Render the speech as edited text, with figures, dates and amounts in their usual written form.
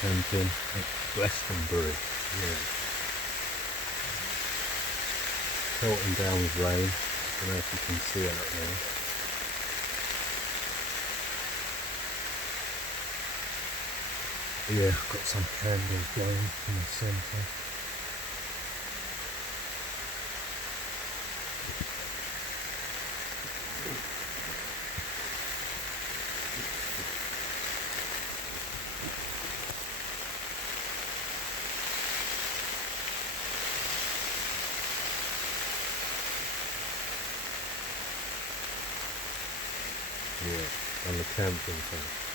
camping at Glastonbury. Yeah. Pelting down with rain. I don't know if you can see out there. Yeah, I've got some candles going in the centre. Yeah, on the camping site.